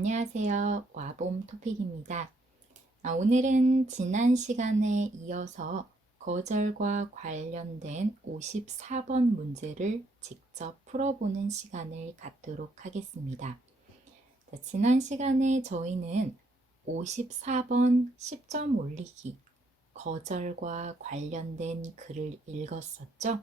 안녕하세요. 와봄 토픽입니다. 오늘은 지난 시간에 이어서 거절과 관련된 54번 문제를 직접 풀어보는 시간을 갖도록 하겠습니다. 지난 시간에 저희는 54번 10점 올리기, 거절과 관련된 글을 읽었었죠.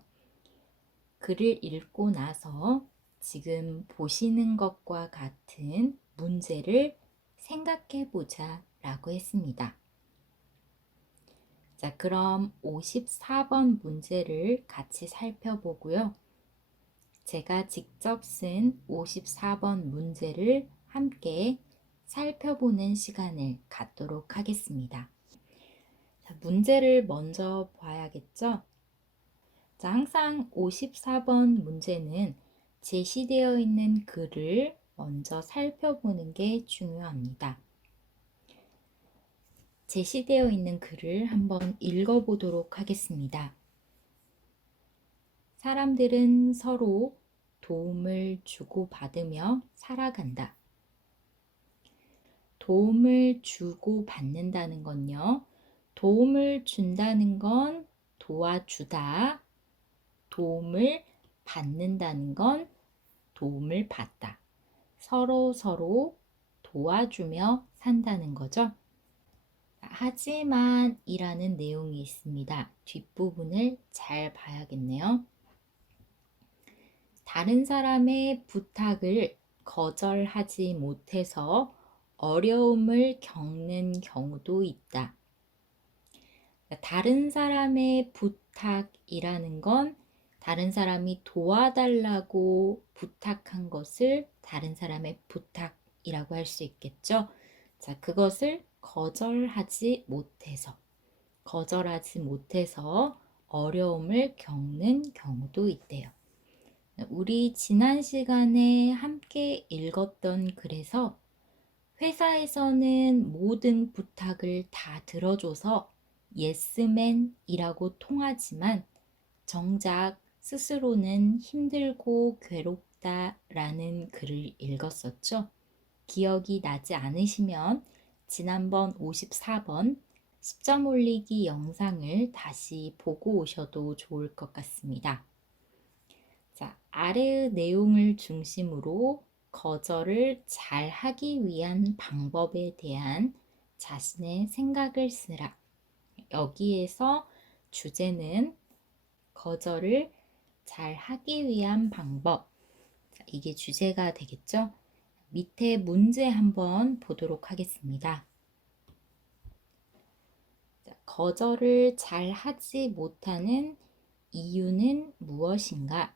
글을 읽고 나서 지금 보시는 것과 같은 문제를 생각해 보자 라고 했습니다. 자, 그럼 54번 문제를 같이 살펴보고요. 제가 직접 쓴 54번 문제를 함께 살펴보는 시간을 갖도록 하겠습니다. 자, 문제를 먼저 봐야겠죠? 자, 항상 54번 문제는 제시되어 있는 글을 먼저 살펴보는 게 중요합니다. 제시되어 있는 글을 한번 읽어보도록 하겠습니다. 사람들은 서로 도움을 주고받으며 살아간다. 도움을 주고받는다는 건요. 도움을 준다는 건 도와주다. 도움을 받는다는 건 도움을 받다. 서로 도와주며 산다는 거죠. 하지만 이라는 내용이 있습니다. 뒷부분을 잘 봐야겠네요. 다른 사람의 부탁을 거절하지 못해서 어려움을 겪는 경우도 있다. 다른 사람의 부탁이라는 건 다른 사람이 도와달라고 부탁한 것을 다른 사람의 부탁이라고 할 수 있겠죠. 자, 그것을 거절하지 못해서 어려움을 겪는 경우도 있대요. 우리 지난 시간에 함께 읽었던 글에서 회사에서는 모든 부탁을 다 들어줘서 예스맨이라고 통하지만 정작 스스로는 힘들고 괴롭다라는 글을 읽었었죠. 기억이 나지 않으시면 지난번 54번 10점 올리기 영상을 다시 보고 오셔도 좋을 것 같습니다. 자, 아래의 내용을 중심으로 거절을 잘 하기 위한 방법에 대한 자신의 생각을 쓰라. 여기에서 주제는 거절을 잘 하기 위한 방법. 자, 이게 주제가 되겠죠? 밑에 문제 한번 보도록 하겠습니다. 자, 거절을 잘 하지 못하는 이유는 무엇인가?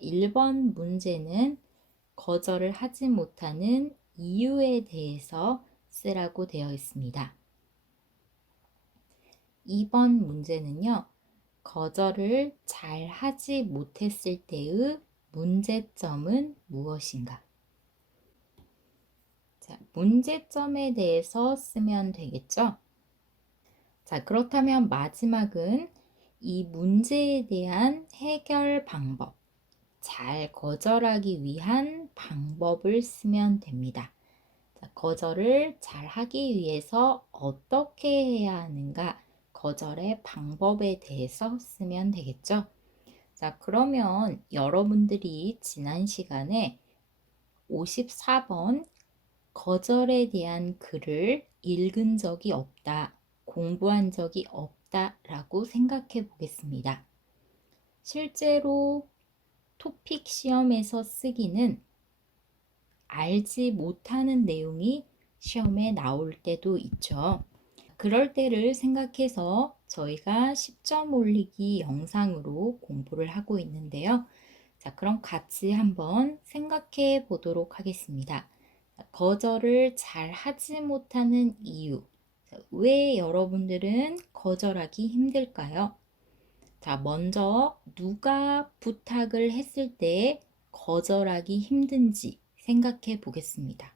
1번 문제는 거절을 하지 못하는 이유에 대해서 쓰라고 되어 있습니다. 2번 문제는요. 거절을 잘 하지 못했을 때의 문제점은 무엇인가? 자, 문제점에 대해서 쓰면 되겠죠? 자, 그렇다면 마지막은 이 문제에 대한 해결 방법, 잘 거절하기 위한 방법을 쓰면 됩니다. 자, 거절을 잘 하기 위해서 어떻게 해야 하는가? 거절의 방법에 대해서 쓰면 되겠죠? 자, 그러면 여러분들이 지난 시간에 54번 거절에 대한 글을 읽은 적이 없다, 공부한 적이 없다라고 생각해 보겠습니다. 실제로 토픽 시험에서 쓰기는 알지 못하는 내용이 시험에 나올 때도 있죠. 그럴 때를 생각해서 저희가 10점 올리기 영상으로 공부를 하고 있는데요. 자, 그럼 같이 한번 생각해 보도록 하겠습니다. 거절을 잘 하지 못하는 이유. 왜 여러분들은 거절하기 힘들까요? 자, 먼저 누가 부탁을 했을 때 거절하기 힘든지 생각해 보겠습니다.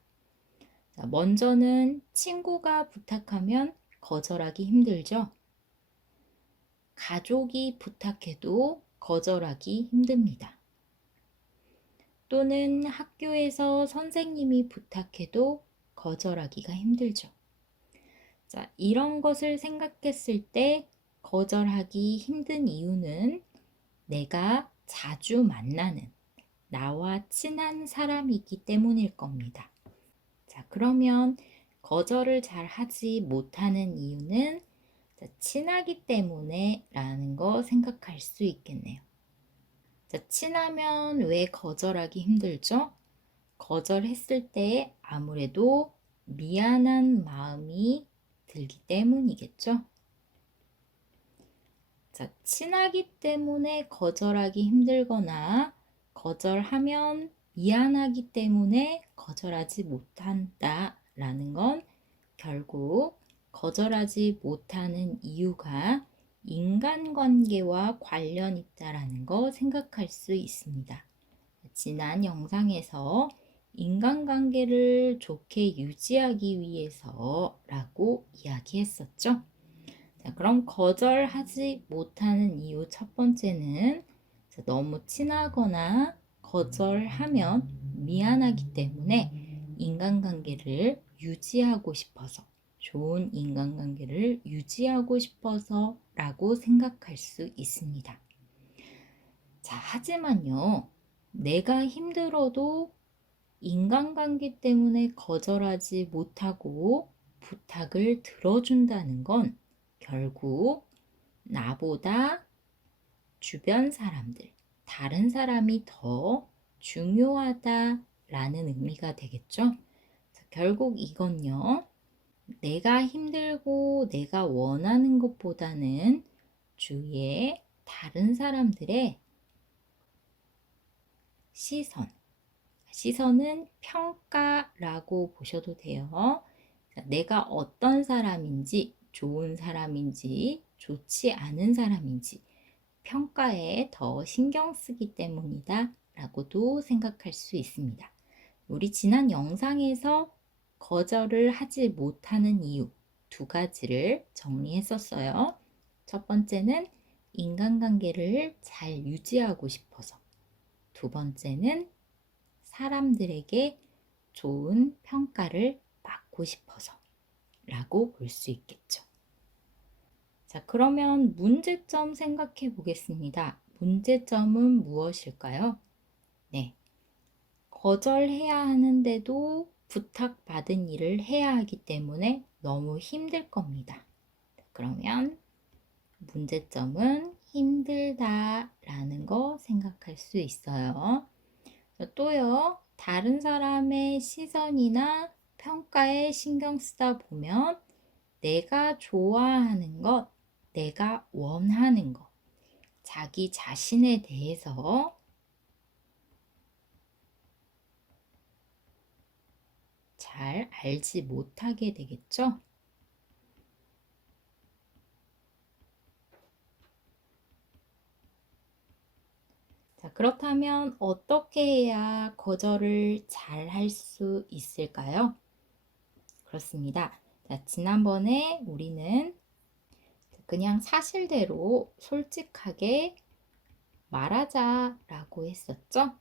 자, 먼저는 친구가 부탁하면 거절하기 힘들죠? 가족이 부탁해도 거절하기 힘듭니다. 또는 학교에서 선생님이 부탁해도 거절하기가 힘들죠. 자, 이런 것을 생각했을 때 거절하기 힘든 이유는 내가 자주 만나는 나와 친한 사람이기 때문일 겁니다. 자, 그러면 거절을 잘 하지 못하는 이유는 친하기 때문에 라는 거 생각할 수 있겠네요. 자, 친하면 왜 거절하기 힘들죠? 거절했을 때 아무래도 미안한 마음이 들기 때문이겠죠? 자, 친하기 때문에 거절하기 힘들거나 거절하면 미안하기 때문에 거절하지 못한다 라는 건 결국 거절하지 못하는 이유가 인간관계와 관련 있다라는 거 생각할 수 있습니다. 지난 영상에서 인간관계를 좋게 유지하기 위해서 라고 이야기했었죠. 자, 그럼 거절하지 못하는 이유 첫 번째는 너무 친하거나 거절하면 미안하기 때문에 인간관계를 유지하고 싶어서, 좋은 인간관계를 유지하고 싶어서 라고 생각할 수 있습니다. 자, 하지만요, 내가 힘들어도 인간관계 때문에 거절하지 못하고 부탁을 들어준다는 건 결국 나보다 주변 사람들, 다른 사람이 더 중요하다라는 의미가 되겠죠? 자, 결국 이건요, 내가 힘들고 내가 원하는 것보다는 주위에 다른 사람들의 시선은 평가라고 보셔도 돼요. 내가 어떤 사람인지, 좋은 사람인지, 좋지 않은 사람인지 평가에 더 신경 쓰기 때문이다 라고도 생각할 수 있습니다. 우리 지난 영상에서 거절을 하지 못하는 이유 두 가지를 정리했었어요. 첫 번째는 인간관계를 잘 유지하고 싶어서, 두 번째는 사람들에게 좋은 평가를 받고 싶어서 라고 볼 수 있겠죠. 자, 그러면 문제점 생각해 보겠습니다. 문제점은 무엇일까요? 네, 거절해야 하는데도 부탁받은 일을 해야 하기 때문에 너무 힘들 겁니다. 그러면 문제점은 힘들다라는 거 생각할 수 있어요. 또요, 다른 사람의 시선이나 평가에 신경 쓰다 보면 내가 좋아하는 것, 내가 원하는 것, 자기 자신에 대해서 잘 알지 못하게 되겠죠? 자, 그렇다면 어떻게 해야 거절을 잘 할 수 있을까요? 그렇습니다. 자, 지난번에 우리는 그냥 사실대로 솔직하게 말하자라고 했었죠?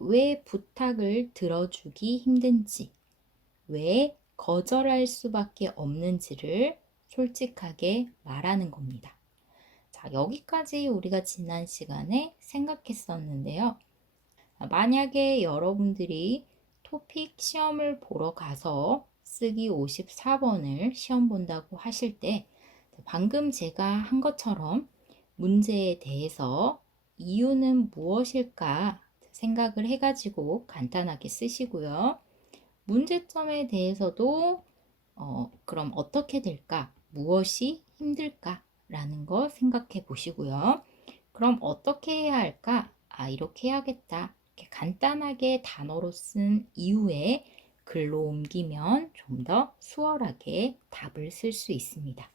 왜 부탁을 들어주기 힘든지, 왜 거절할 수밖에 없는지를 솔직하게 말하는 겁니다. 자, 여기까지 우리가 지난 시간에 생각했었는데요. 만약에 여러분들이 토픽 시험을 보러 가서 쓰기 54번을 시험 본다고 하실 때 방금 제가 한 것처럼 문제에 대해서 이유는 무엇일까 생각을 해가지고 간단하게 쓰시고요. 문제점에 대해서도 그럼 어떻게 될까? 무엇이 힘들까? 라는 거 생각해 보시고요. 그럼 어떻게 해야 할까? 이렇게 해야겠다. 이렇게 간단하게 단어로 쓴 이후에 글로 옮기면 좀 더 수월하게 답을 쓸 수 있습니다.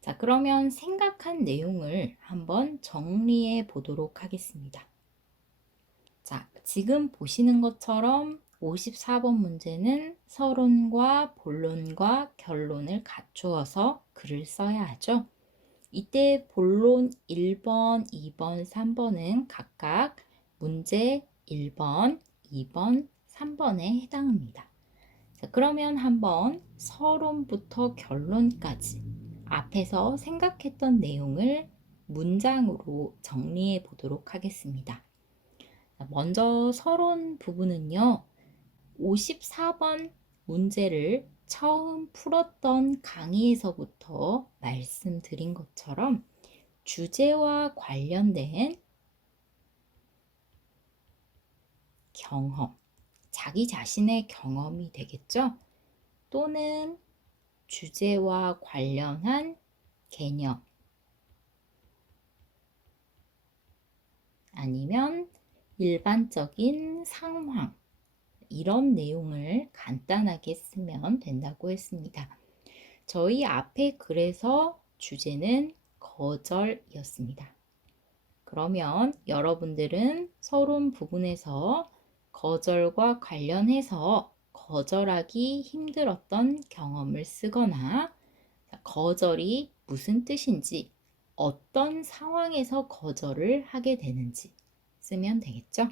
자, 그러면 생각한 내용을 한번 정리해 보도록 하겠습니다. 자, 지금 보시는 것처럼 54번 문제는 서론과 본론과 결론을 갖추어서 글을 써야 하죠. 이때 본론 1번, 2번, 3번은 각각 문제 1번, 2번, 3번에 해당합니다. 자, 그러면 한번 서론부터 결론까지 앞에서 생각했던 내용을 문장으로 정리해 보도록 하겠습니다. 자, 먼저 서론 부분은요, 54번 문제를 처음 풀었던 강의에서부터 말씀드린 것처럼 주제와 관련된 경험, 자기 자신의 경험이 되겠죠? 또는 주제와 관련한 개념, 아니면 일반적인 상황, 이런 내용을 간단하게 쓰면 된다고 했습니다. 저희 앞에 글에서 주제는 거절이었습니다. 그러면 여러분들은 서론 부분에서 거절과 관련해서 거절하기 힘들었던 경험을 쓰거나 거절이 무슨 뜻인지, 어떤 상황에서 거절을 하게 되는지 쓰면 되겠죠?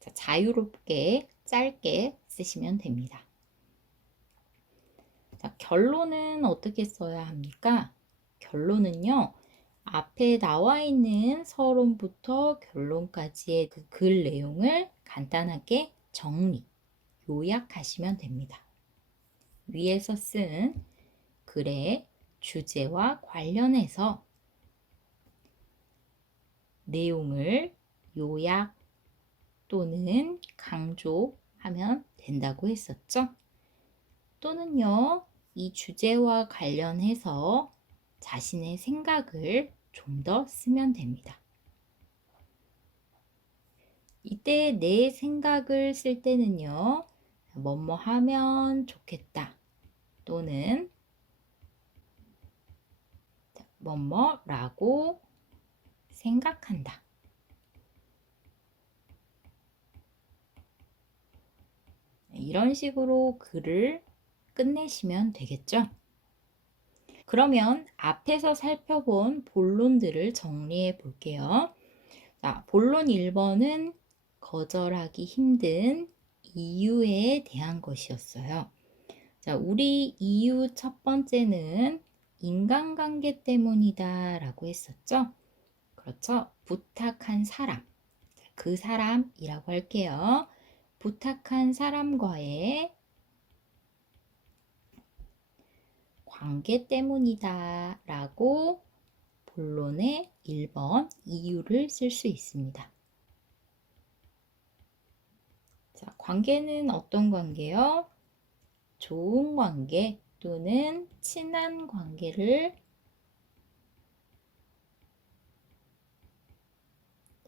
자, 자유롭게 짧게 쓰시면 됩니다. 자, 결론은 어떻게 써야 합니까? 결론은요, 앞에 나와 있는 서론부터 결론까지의 그 글 내용을 간단하게 정리, 요약하시면 됩니다. 위에서 쓴 글의 주제와 관련해서 내용을 요약 또는 강조하면 된다고 했었죠. 또는요, 이 주제와 관련해서 자신의 생각을 좀 더 쓰면 됩니다. 이때 내 생각을 쓸 때는요, 뭐뭐 하면 좋겠다 또는 뭐뭐라고 생각한다. 이런 식으로 글을 끝내시면 되겠죠? 그러면 앞에서 살펴본 본론들을 정리해 볼게요. 자, 본론 1번은 거절하기 힘든 이유에 대한 것이었어요. 자, 우리 이유 첫 번째는 인간관계 때문이다 라고 했었죠? 그렇죠? 부탁한 사람, 그 사람이라고 할게요. 부탁한 사람과의 관계 때문이다 라고 본론의 1번 이유를 쓸 수 있습니다. 자, 관계는 어떤 관계요? 좋은 관계 또는 친한 관계를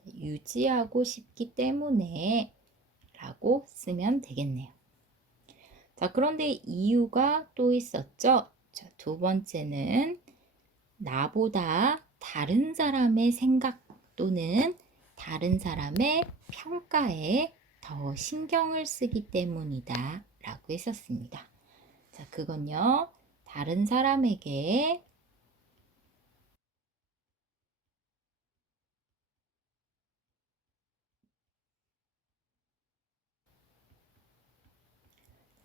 유지하고 싶기 때문에 라고 쓰면 되겠네요. 자, 그런데 이유가 또 있었죠? 자, 두 번째는 나보다 다른 사람의 생각 또는 다른 사람의 평가에 더 신경을 쓰기 때문이다 라고 했었습니다. 자, 그건요,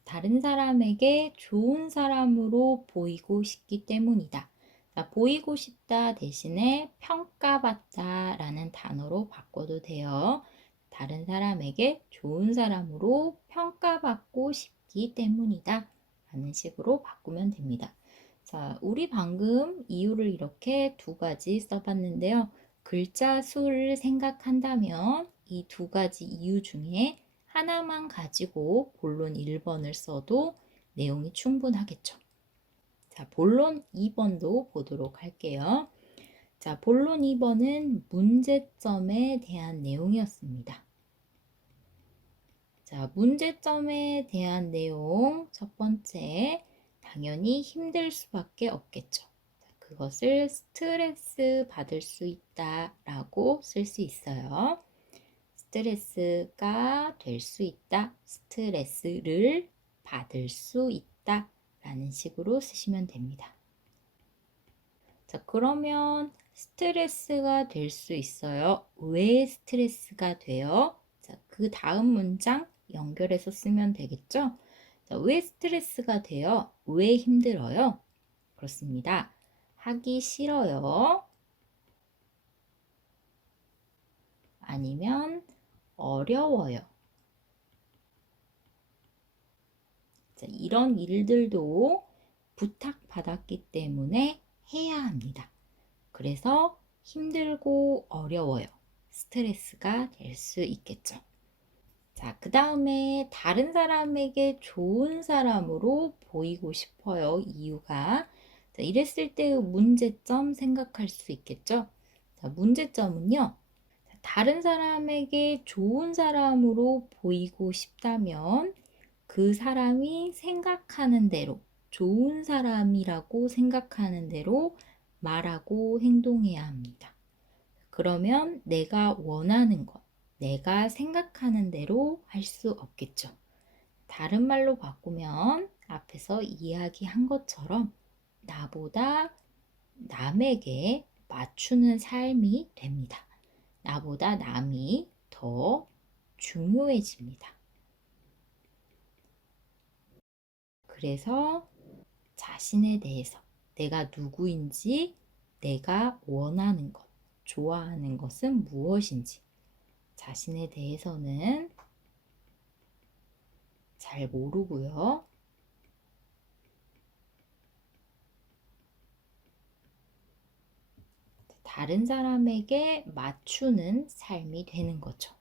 다른 사람에게 좋은 사람으로 보이고 싶기 때문이다. 자, 보이고 싶다 대신에 평가받다 라는 단어로 바꿔도 돼요. 다른 사람에게 좋은 사람으로 평가받고 싶기 때문이다 라는 식으로 바꾸면 됩니다. 자, 우리 방금 이유를 이렇게 두 가지 써봤는데요. 글자 수를 생각한다면 이 두 가지 이유 중에 하나만 가지고 본론 1번을 써도 내용이 충분하겠죠. 자, 본론 2번도 보도록 할게요. 자, 본론 2번은 문제점에 대한 내용이었습니다. 자, 문제점에 대한 내용 첫 번째, 당연히 힘들 수밖에 없겠죠. 자, 그것을 스트레스 받을 수 있다 라고 쓸 수 있어요. 스트레스가 될 수 있다, 스트레스를 받을 수 있다 라는 식으로 쓰시면 됩니다. 자, 그러면 스트레스가 될 수 있어요. 왜 스트레스가 돼요? 자, 그 다음 문장 연결해서 쓰면 되겠죠? 자, 왜 스트레스가 돼요? 왜 힘들어요? 그렇습니다. 하기 싫어요. 아니면 어려워요. 자, 이런 일들도 부탁받았기 때문에 해야 합니다. 그래서 힘들고 어려워요. 스트레스가 될 수 있겠죠. 자, 그 다음에 다른 사람에게 좋은 사람으로 보이고 싶어요. 이유가. 자, 이랬을 때 문제점 생각할 수 있겠죠. 자, 문제점은요. 다른 사람에게 좋은 사람으로 보이고 싶다면 그 사람이 생각하는 대로, 좋은 사람이라고 생각하는 대로 말하고 행동해야 합니다. 그러면 내가 원하는 것, 내가 생각하는 대로 할 수 없겠죠. 다른 말로 바꾸면 앞에서 이야기한 것처럼 나보다 남에게 맞추는 삶이 됩니다. 나보다 남이 더 중요해집니다. 그래서 자신에 대해서 내가 누구인지, 내가 원하는 것, 좋아하는 것은 무엇인지 자신에 대해서는 잘 모르고요. 다른 사람에게 맞추는 삶이 되는 거죠.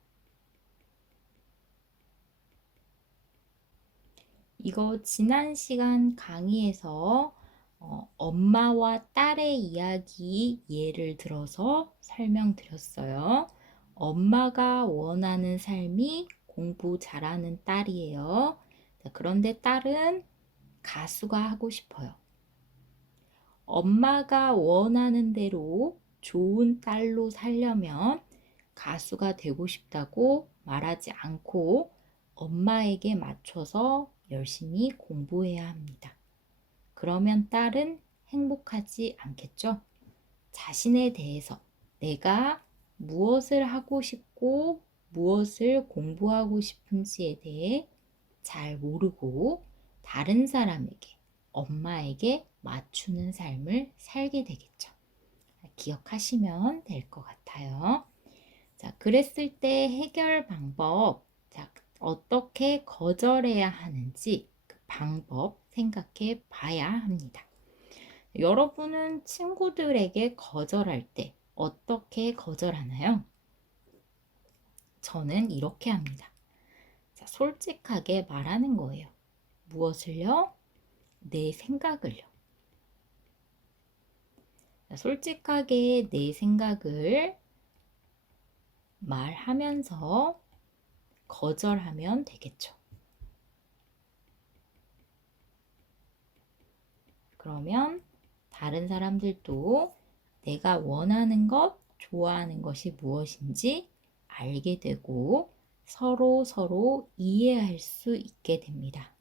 이거 지난 시간 강의에서 엄마와 딸의 이야기 예를 들어서 설명드렸어요. 엄마가 원하는 삶이 공부 잘하는 딸이에요. 그런데 딸은 가수가 하고 싶어요. 엄마가 원하는 대로 좋은 딸로 살려면 가수가 되고 싶다고 말하지 않고 엄마에게 맞춰서 열심히 공부해야 합니다. 그러면 딸은 행복하지 않겠죠? 자신에 대해서 내가 무엇을 하고 싶고 무엇을 공부하고 싶은지에 대해 잘 모르고 다른 사람에게, 엄마에게 맞추는 삶을 살게 되겠죠. 기억하시면 될 것 같아요. 자, 그랬을 때 해결 방법, 자, 어떻게 거절해야 하는지 그 방법 생각해 봐야 합니다. 여러분은 친구들에게 거절할 때 어떻게 거절하나요? 저는 이렇게 합니다. 자, 솔직하게 말하는 거예요. 무엇을요? 내 생각을요. 자, 솔직하게 내 생각을 말하면서 거절하면 되겠죠. 그러면 다른 사람들도 내가 원하는 것, 좋아하는 것이 무엇인지 알게 되고 서로 이해할 수 있게 됩니다.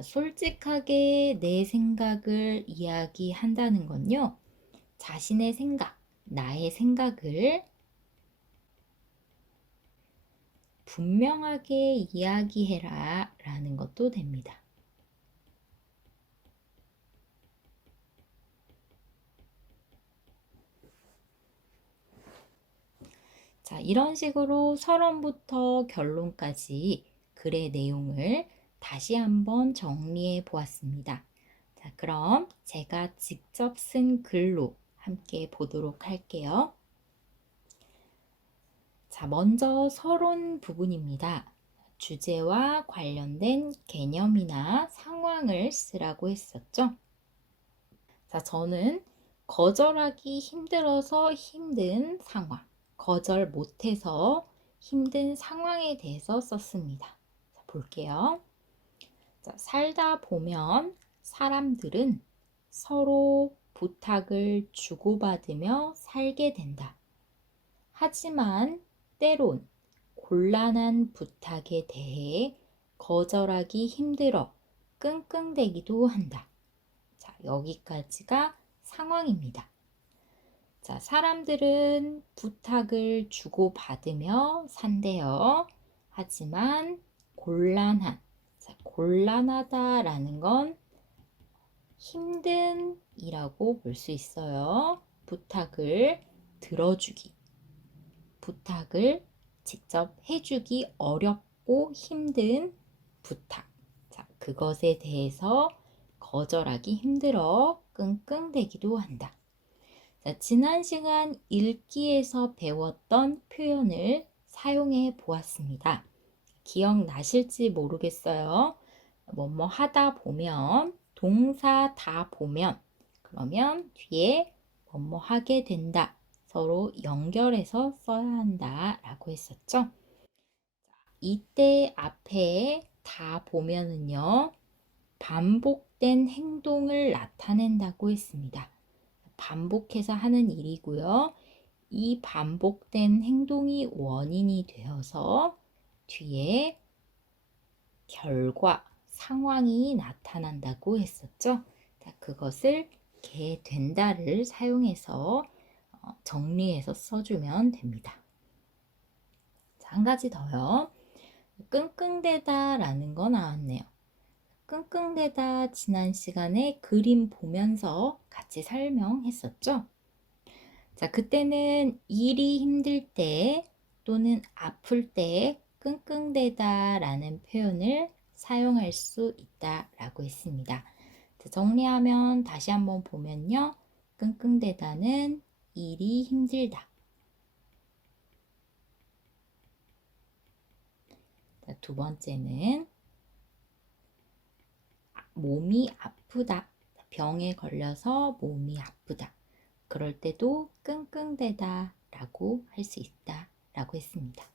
솔직하게 내 생각을 이야기한다는 건요, 자신의 생각, 나의 생각을 분명하게 이야기해라 라는 것도 됩니다. 자, 이런 식으로 서론부터 결론까지 글의 내용을 다시 한번 정리해 보았습니다. 자, 그럼 제가 직접 쓴 글로 함께 보도록 할게요. 자, 먼저 서론 부분입니다. 주제와 관련된 개념이나 상황을 쓰라고 했었죠. 자, 저는 거절하기 힘들어서 힘든 상황, 거절 못해서 힘든 상황에 대해서 썼습니다. 자, 볼게요. 자, 살다 보면 사람들은 서로 부탁을 주고받으며 살게 된다. 하지만 때론 곤란한 부탁에 대해 거절하기 힘들어 끙끙대기도 한다. 자, 여기까지가 상황입니다. 자, 사람들은 부탁을 주고받으며 산대요. 하지만 곤란하다라는 건 힘든이라고 볼 수 있어요. 부탁을 들어주기, 부탁을 직접 해주기 어렵고 힘든 부탁. 자, 그것에 대해서 거절하기 힘들어 끙끙대기도 한다. 자, 지난 시간 읽기에서 배웠던 표현을 사용해 보았습니다. 기억나실지 모르겠어요. 뭐뭐 하다 보면, 동사 다 보면, 그러면 뒤에 뭐뭐 하게 된다. 서로 연결해서 써야 한다 라고 했었죠. 이때 앞에 다 보면은요, 반복된 행동을 나타낸다고 했습니다. 반복해서 하는 일이고요. 이 반복된 행동이 원인이 되어서 뒤에 결과, 상황이 나타난다고 했었죠. 자, 그것을 게 된다를 사용해서 정리해서 써주면 됩니다. 자, 한 가지 더요. 끙끙대다 라는 거 나왔네요. 끙끙대다 지난 시간에 그림 보면서 같이 설명했었죠. 자, 그때는 일이 힘들 때 또는 아플 때 끙끙대다 라는 표현을 사용할 수 있다라고 했습니다. 자, 정리하면 다시 한번 보면요. 끙끙대다는 일이 힘들다. 자, 두 번째는 몸이 아프다. 병에 걸려서 몸이 아프다. 그럴 때도 끙끙대다 라고 할 수 있다 라고 했습니다.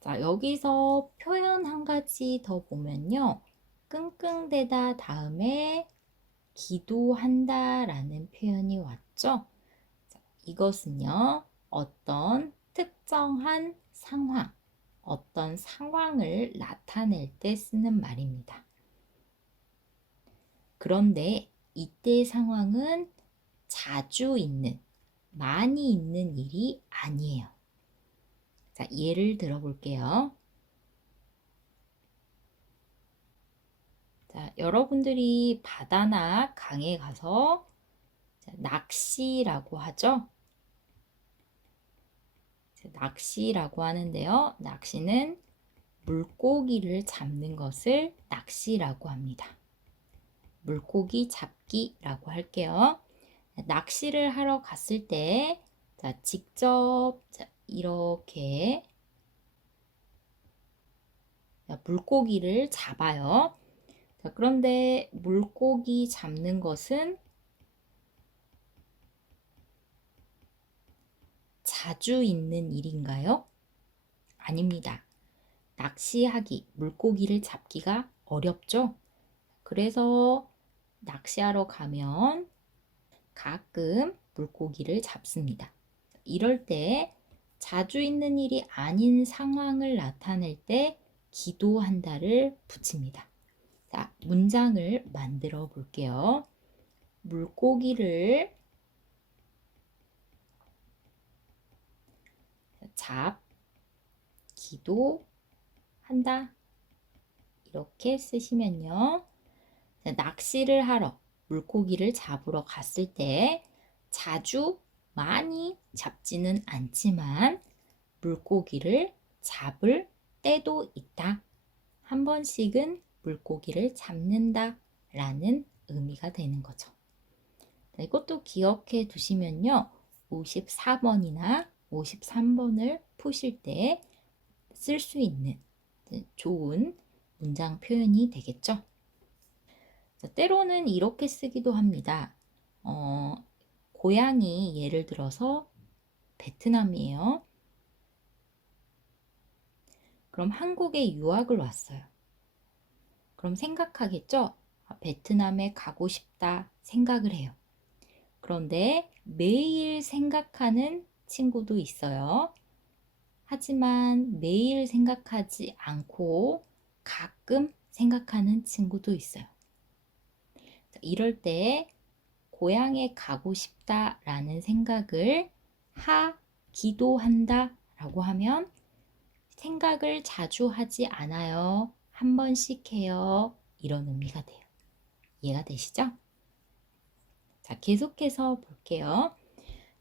자, 여기서 표현 한 가지 더 보면요. 끙끙대다 다음에 기도한다 라는 표현이 왔죠. 자, 이것은요. 어떤 특정한 상황, 어떤 상황을 나타낼 때 쓰는 말입니다. 그런데 이때 상황은 자주 있는, 많이 있는 일이 아니에요. 자, 예를 들어 볼게요. 자, 여러분들이 바다나 강에 가서 낚시라고 하죠. 자, 낚시라고 하는데요. 낚시는 물고기를 잡는 것을 낚시라고 합니다. 물고기 잡기라고 할게요. 낚시를 하러 갔을 때 자, 직접 이렇게 물고기를 잡아요. 자, 그런데 물고기 잡는 것은 자주 있는 일인가요? 아닙니다. 낚시하기, 물고기를 잡기가 어렵죠? 그래서 낚시하러 가면 가끔 물고기를 잡습니다. 이럴 때 자주 있는 일이 아닌 상황을 나타낼 때 기도한다를 붙입니다. 자, 문장을 만들어 볼게요. 물고기를 기도한다. 이렇게 쓰시면요. 자, 낚시를 하러 물고기를 잡으러 갔을 때 자주 많이 잡지는 않지만 물고기를 잡을 때도 있다. 한 번씩은 물고기를 잡는다 라는 의미가 되는 거죠. 이것도 기억해 두시면요. 54번이나 53번을 푸실 때 쓸 수 있는 좋은 문장 표현이 되겠죠. 자, 때로는 이렇게 쓰기도 합니다. 고향이 예를 들어서 베트남이에요. 그럼 한국에 유학을 왔어요. 그럼 생각하겠죠? 베트남에 가고 싶다 생각을 해요. 그런데 매일 생각하는 친구도 있어요. 하지만 매일 생각하지 않고 가끔 생각하는 친구도 있어요. 이럴 때 고향에 가고 싶다라는 생각을 하기도 한다라고 하면 생각을 자주 하지 않아요. 한 번씩 해요. 이런 의미가 돼요. 이해가 되시죠? 자, 계속해서 볼게요.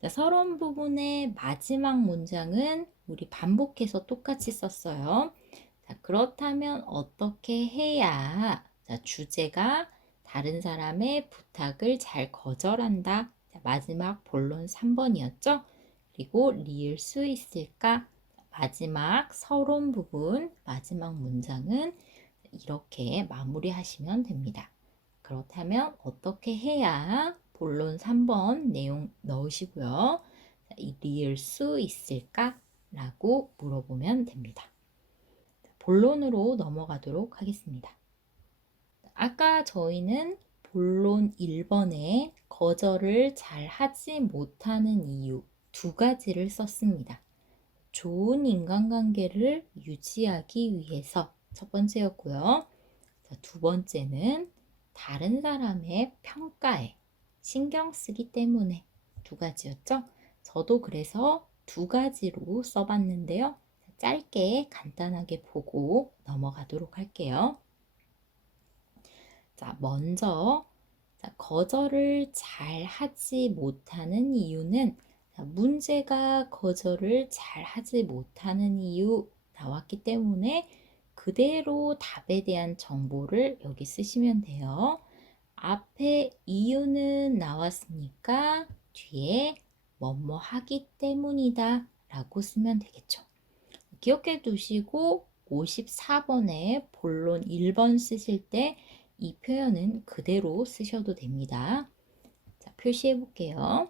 자, 서론 부분의 마지막 문장은 우리 반복해서 똑같이 썼어요. 자, 그렇다면 어떻게 해야 자, 주제가 다른 사람의 부탁을 잘 거절한다. 자, 마지막 본론 3번이었죠. 그리고 리을 수 있을까? 마지막 서론 부분, 마지막 문장은 이렇게 마무리하시면 됩니다. 그렇다면 어떻게 해야 본론 3번 내용 넣으시고요. 리을 수 있을까? 라고 물어보면 됩니다. 본론으로 넘어가도록 하겠습니다. 아까 저희는 본론 1번에 거절을 잘 하지 못하는 이유 두 가지를 썼습니다. 좋은 인간관계를 유지하기 위해서 첫 번째였고요. 자, 두 번째는 다른 사람의 평가에 신경 쓰기 때문에 두 가지였죠. 저도 그래서 두 가지로 써봤는데요. 짧게 간단하게 보고 넘어가도록 할게요. 자, 먼저 거절을 잘 하지 못하는 이유는 문제가 거절을 잘 하지 못하는 이유 나왔기 때문에 그대로 답에 대한 정보를 여기 쓰시면 돼요. 앞에 이유는 나왔으니까 뒤에 뭐뭐 하기 때문이다 라고 쓰면 되겠죠. 기억해 두시고 54번에 본론 1번 쓰실 때 이 표현은 그대로 쓰셔도 됩니다. 자, 표시해 볼게요.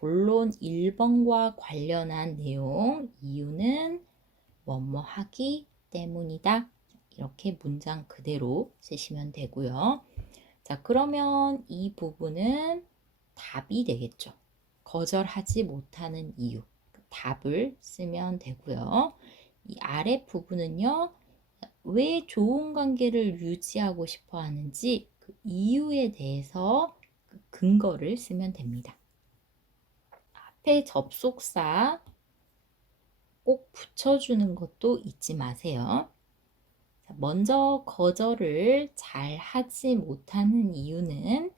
본론 1번과 관련한 내용, 이유는 뭐뭐 하기 때문이다. 이렇게 문장 그대로 쓰시면 되고요. 자, 그러면 이 부분은 답이 되겠죠. 거절하지 못하는 이유. 답을 쓰면 되고요. 이 아래 부분은요. 왜 좋은 관계를 유지하고 싶어 하는지 그 이유에 대해서 그 근거를 쓰면 됩니다. 앞에 접속사 꼭 붙여주는 것도 잊지 마세요. 먼저 거절을 잘 하지 못하는 이유는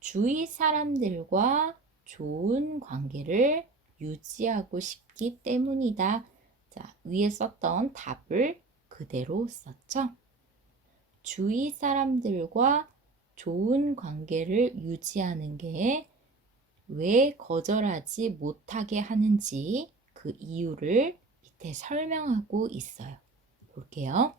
주위 사람들과 좋은 관계를 유지하고 싶기 때문이다. 자, 위에 썼던 답을 그대로 썼죠. 주위 사람들과 좋은 관계를 유지하는 게 왜 거절하지 못하게 하는지 그 이유를 밑에 설명하고 있어요. 볼게요.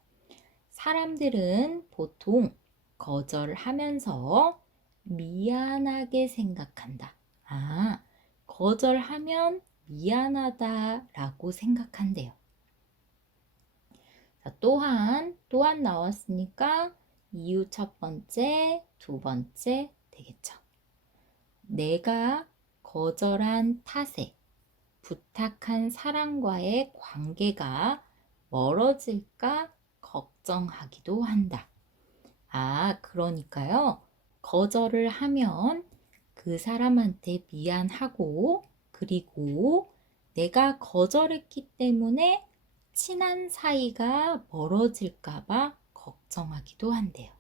사람들은 보통 거절하면서 미안하게 생각한다. 아, 거절하면 미안하다라고 생각한대요. 자, 또한 나왔으니까 이유 첫 번째, 두 번째 되겠죠. 내가 거절한 탓에 부탁한 사람과의 관계가 멀어질까 걱정하기도 한다. 아, 그러니까요. 거절을 하면 그 사람한테 미안하고 그리고 내가 거절했기 때문에 친한 사이가 멀어질까봐 걱정하기도 한대요.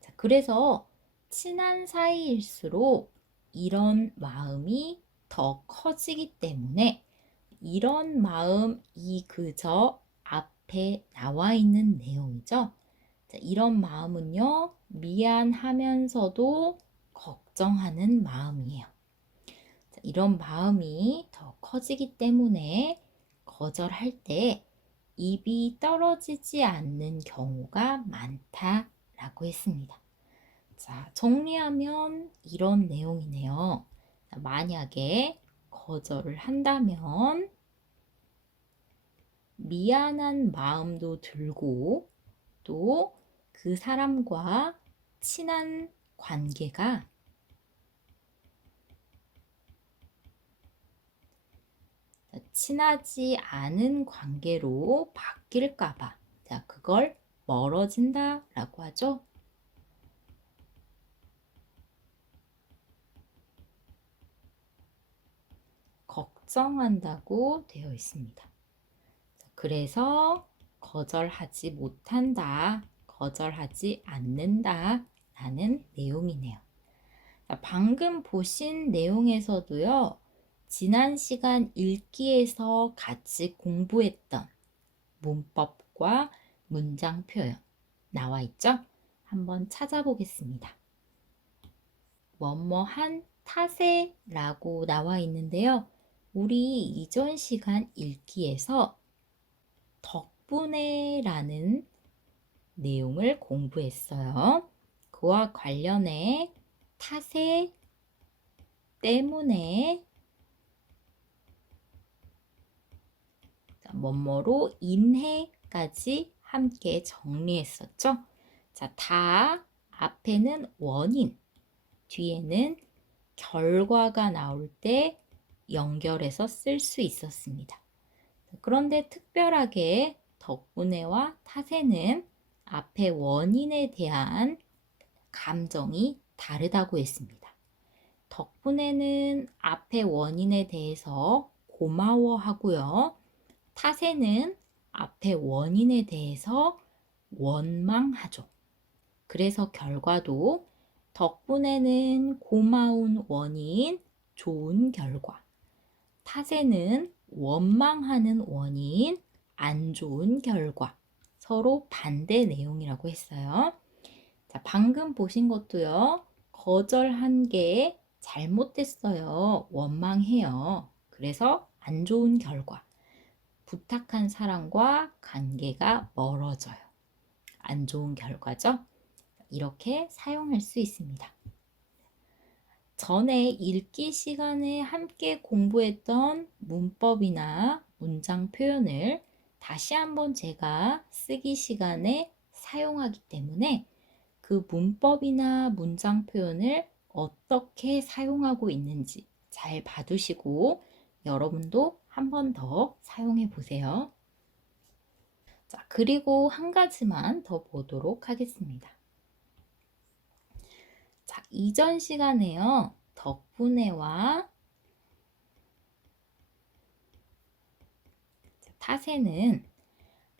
자, 그래서 친한 사이일수록 이런 마음이 더 커지기 때문에 이런 마음이 그저 앞에 나와 있는 내용이죠. 자, 이런 마음은요, 미안하면서도 걱정하는 마음이에요. 자, 이런 마음이 더 커지기 때문에 거절할 때 입이 떨어지지 않는 경우가 많다라고 했습니다. 자, 정리하면 이런 내용이네요. 자, 만약에 거절을 한다면 미안한 마음도 들고 또 그 사람과 친한 관계가 친하지 않은 관계로 바뀔까 봐. 자, 그걸 멀어진다 라고 하죠. 걱정한다고 되어 있습니다. 그래서 거절하지 못한다, 거절하지 않는다 라는 내용이네요. 방금 보신 내용에서도요, 지난 시간 읽기에서 같이 공부했던 문법과 문장 표현 나와 있죠? 한번 찾아보겠습니다. 뭐뭐한 탓에라고 나와 있는데요. 우리 이전 시간 읽기에서 덕분에라는 내용을 공부했어요. 그와 관련해 탓에, 때문에, 뭐뭐로 인해까지 함께 정리했었죠. 자, 다 앞에는 원인, 뒤에는 결과가 나올 때 연결해서 쓸 수 있었습니다. 그런데 특별하게 덕분에와 탓에는 앞에 원인에 대한 감정이 다르다고 했습니다. 덕분에는 앞에 원인에 대해서 고마워하고요. 탓에는 앞에 원인에 대해서 원망하죠. 그래서 결과도 덕분에는 고마운 원인, 좋은 결과. 탓에는 원망하는 원인, 안 좋은 결과. 서로 반대 내용이라고 했어요. 자, 방금 보신 것도요. 거절한 게 잘못됐어요. 원망해요. 그래서 안 좋은 결과. 부탁한 사람과 관계가 멀어져요. 안 좋은 결과죠. 이렇게 사용할 수 있습니다. 전에 읽기 시간에 함께 공부했던 문법이나 문장 표현을 다시 한번 제가 쓰기 시간에 사용하기 때문에 그 문법이나 문장 표현을 어떻게 사용하고 있는지 잘 봐두시고 여러분도 한 번 더 사용해 보세요. 자, 그리고 한 가지만 더 보도록 하겠습니다. 자, 이전 시간에요. 덕분에와 탓에는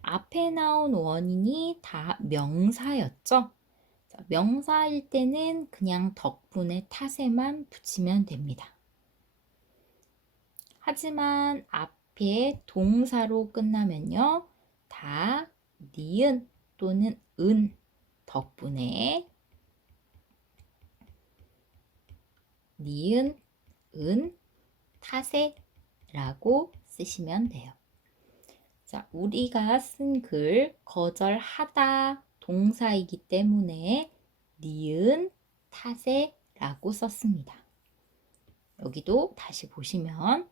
앞에 나온 원인이 다 명사였죠. 자, 명사일 때는 그냥 덕분에 탓에만 붙이면 됩니다. 하지만 앞에 동사로 끝나면요. 다 니은 또는 은, 덕분에, 니은, 은, 탓에 라고 쓰시면 돼요. 자, 우리가 쓴 글 거절하다 동사이기 때문에 니은, 탓에 라고 썼습니다. 여기도 다시 보시면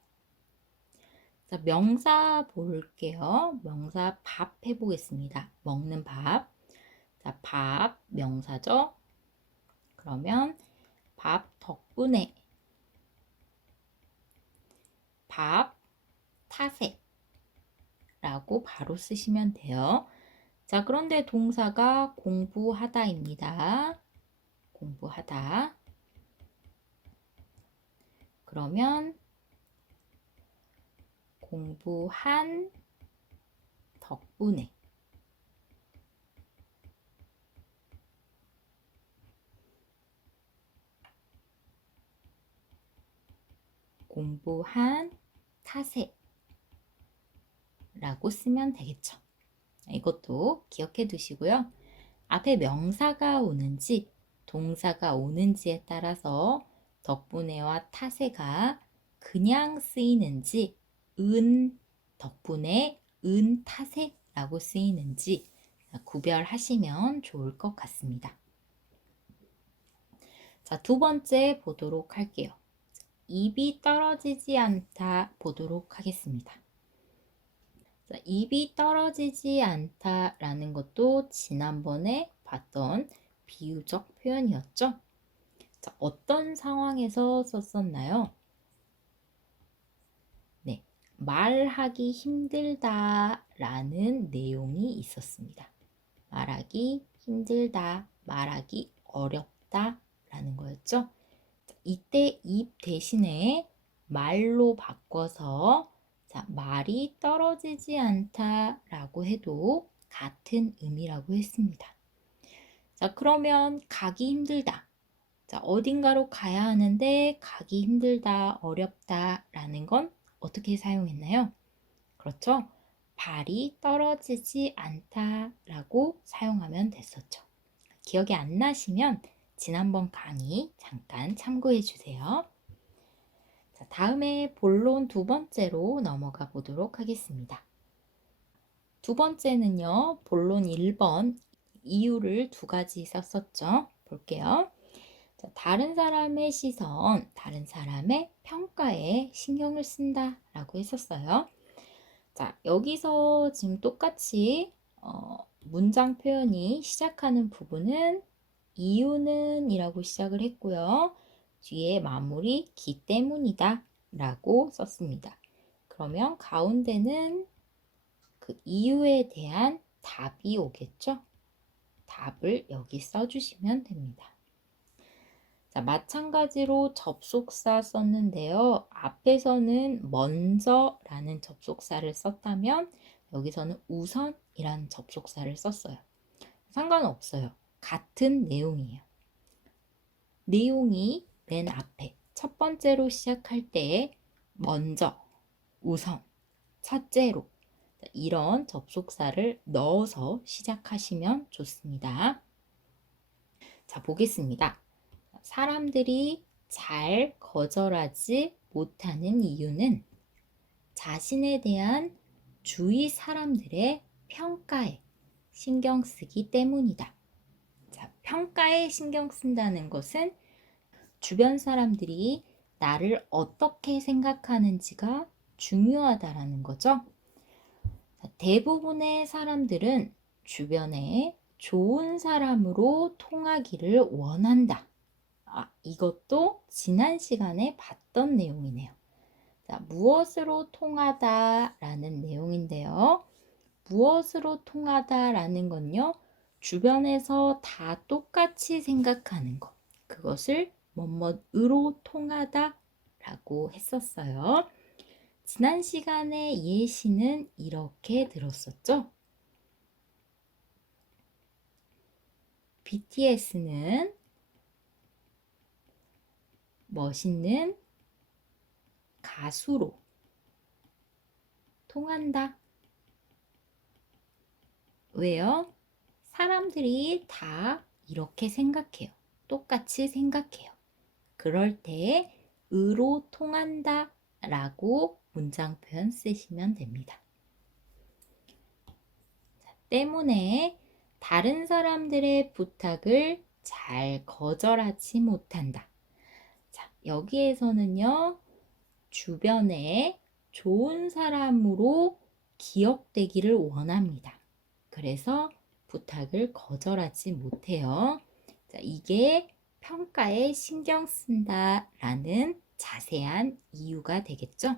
자, 명사 볼게요. 명사 밥 해보겠습니다. 먹는 밥. 자, 밥 명사죠. 그러면 밥 덕분에, 밥 탓에 라고 바로 쓰시면 돼요. 자, 그런데 동사가 공부하다입니다. 공부하다. 그러면 공부한 덕분에, 공부한 탓에 라고 쓰면 되겠죠. 이것도 기억해 두시고요. 앞에 명사가 오는지 동사가 오는지에 따라서 덕분에와 탓에가 그냥 쓰이는지 은 덕분에, 은 탓에 라고 쓰이는지 구별하시면 좋을 것 같습니다. 자, 두 번째 보도록 할게요. 입이 떨어지지 않다 보도록 하겠습니다. 자, 입이 떨어지지 않다라는 것도 지난번에 봤던 비유적 표현이었죠. 자, 어떤 상황에서 썼었나요? 네, 말하기 힘들다라는 내용이 있었습니다. 말하기 힘들다, 말하기 어렵다라는 거였죠. 이때 입 대신에 말로 바꿔서 말이 떨어지지 않다라고 해도 같은 의미라고 했습니다. 자, 그러면 가기 힘들다. 자, 어딘가로 가야 하는데 가기 힘들다, 어렵다라는 건 어떻게 사용했나요? 그렇죠? 발이 떨어지지 않다라고 사용하면 됐었죠. 기억이 안 나시면 지난번 강의 잠깐 참고해 주세요. 자, 다음에 본론 두 번째로 넘어가 보도록 하겠습니다. 두 번째는요, 본론 1번 이유를 두 가지 썼었죠. 볼게요. 자, 다른 사람의 시선, 다른 사람의 평가에 신경을 쓴다 라고 했었어요. 자, 여기서 지금 똑같이 문장 표현이 시작하는 부분은 이유는 이라고 시작을 했고요. 뒤에 마무리 기 때문이다 라고 썼습니다. 그러면 가운데는 그 이유에 대한 답이 오겠죠? 답을 여기 써주시면 됩니다. 자, 마찬가지로 접속사 썼는데요. 앞에서는 먼저라는 접속사를 썼다면 여기서는 우선이라는 접속사를 썼어요. 상관없어요. 같은 내용이에요. 내용이 맨 앞에 첫 번째로 시작할 때 먼저, 우선, 첫째로 이런 접속사를 넣어서 시작하시면 좋습니다. 자, 보겠습니다. 사람들이 잘 거절하지 못하는 이유는 자신에 대한 주위 사람들의 평가에 신경 쓰기 때문이다. 자, 평가에 신경 쓴다는 것은 주변 사람들이 나를 어떻게 생각하는지가 중요하다라는 거죠. 자, 대부분의 사람들은 주변에 좋은 사람으로 통하기를 원한다. 이것도 지난 시간에 봤던 내용이네요. 자, 무엇으로 통하다 라는 내용인데요. 무엇으로 통하다 라는 건요. 주변에서 다 똑같이 생각하는 것. 그것을 뭐뭐으로 통하다 라고 했었어요. 지난 시간에 예시는 이렇게 들었었죠. BTS는 멋있는 가수로 통한다. 왜요? 사람들이 다 이렇게 생각해요. 똑같이 생각해요. 그럴 때 으로 통한다 라고 문장 표현 쓰시면 됩니다. 때문에 다른 사람들의 부탁을 잘 거절하지 못한다. 자, 여기에서는요, 주변에 좋은 사람으로 기억되기를 원합니다. 그래서 부탁을 거절하지 못해요. 자, 이게 평가에 신경 쓴다라는 자세한 이유가 되겠죠.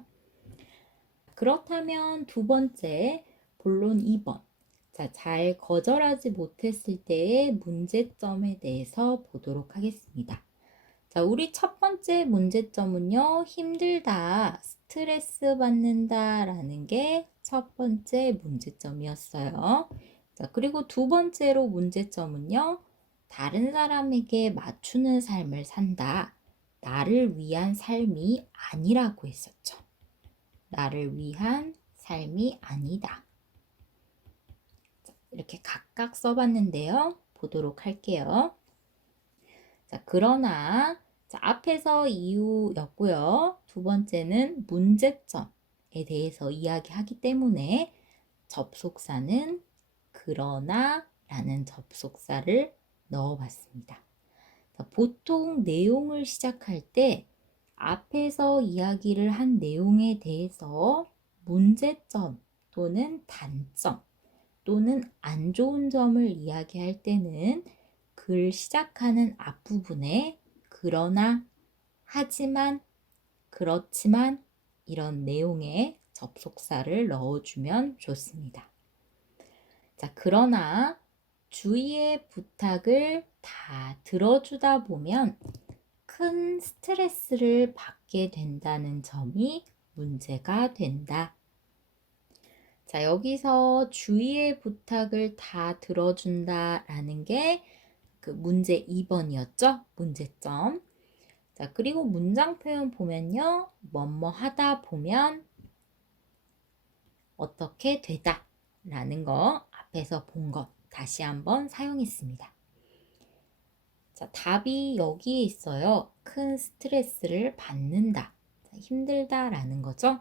그렇다면 두 번째, 본론 2번. 자, 잘 거절하지 못했을 때의 문제점에 대해서 보도록 하겠습니다. 자, 우리 첫 번째 문제점은요, 힘들다, 스트레스 받는다 라는 게 첫 번째 문제점이었어요. 자, 그리고 두 번째로 문제점은요, 다른 사람에게 맞추는 삶을 산다. 나를 위한 삶이 아니라고 했었죠. 나를 위한 삶이 아니다. 자, 이렇게 각각 써봤는데요. 보도록 할게요. 자, 그러나 자, 앞에서 이유였고요. 두 번째는 문제점에 대해서 이야기하기 때문에 접속사는 그러나 라는 접속사를 넣어봤습니다. 자, 보통 내용을 시작할 때 앞에서 이야기를 한 내용에 대해서 문제점 또는 단점 또는 안 좋은 점을 이야기할 때는 글 시작하는 앞부분에 그러나, 하지만, 그렇지만 이런 내용의 접속사를 넣어주면 좋습니다. 자, 그러나 주위의 부탁을 다 들어주다 보면 큰 스트레스를 받게 된다는 점이 문제가 된다. 자, 여기서 주위의 부탁을 다 들어준다라는 게 그 문제 2번이었죠? 문제점. 자, 그리고 문장 표현 보면요. 뭐뭐 하다 보면 어떻게 되다 라는 거 앞에서 본 것 다시 한번 사용했습니다. 자, 답이 여기에 있어요. 큰 스트레스를 받는다. 자, 힘들다 라는 거죠.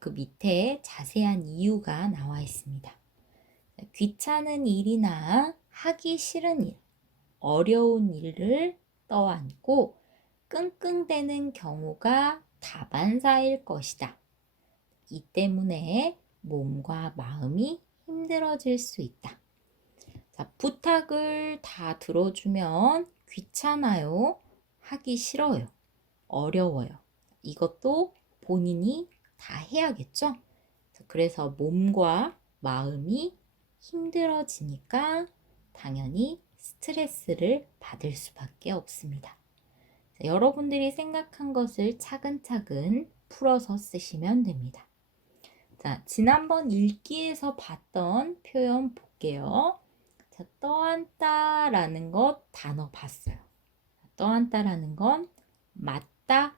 그 밑에 자세한 이유가 나와 있습니다. 자, 귀찮은 일이나 하기 싫은 일, 어려운 일을 떠안고 끙끙대는 경우가 다반사일 것이다. 이 때문에 몸과 마음이 힘들어질 수 있다. 자, 부탁을 다 들어주면 귀찮아요, 하기 싫어요, 어려워요. 이것도 본인이 다 해야겠죠? 그래서 몸과 마음이 힘들어지니까 당연히 스트레스를 받을 수밖에 없습니다. 자, 여러분들이 생각한 것을 차근차근 풀어서 쓰시면 됩니다. 자, 지난번 읽기에서 봤던 표현 볼게요. 자, 떠안다 라는 것 단어 봤어요. 떠안다 라는 건 맞다,